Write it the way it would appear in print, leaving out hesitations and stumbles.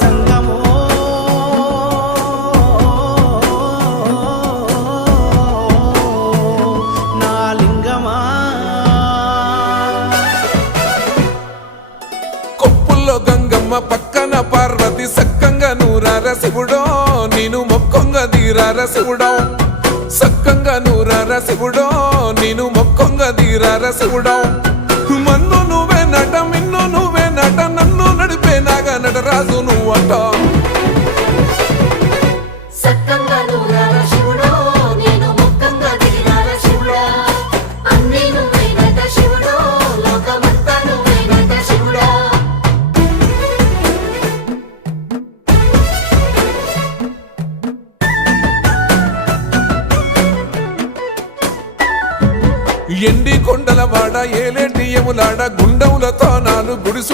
జంగమో నా లింగమా కొప్పుల్లో గంగమ్మ పక్కన పార్వతి సక్కంగా నూరార శివుడో నేను మొక్కంగా తీరార శివుడో సక్కంగా నూరార శివుడో నేను మొక్కంగా తీరార శివుడో మన్ను నువ్వే నట మిన్ను నువ్వే నట నన్ను నడిపే నాగా నటరాజు నువ్వట సక్కంగా నూరార శివుడో నేను మొక్కంగా తీరార శివుడా అన్నీ నువ్వేనట శివుడో లోకమంతా నువ్వేనట శివుడా ఎండి కొండల వాడ ఏలేటి యములాడ గుండములతో నాలు గుడిసు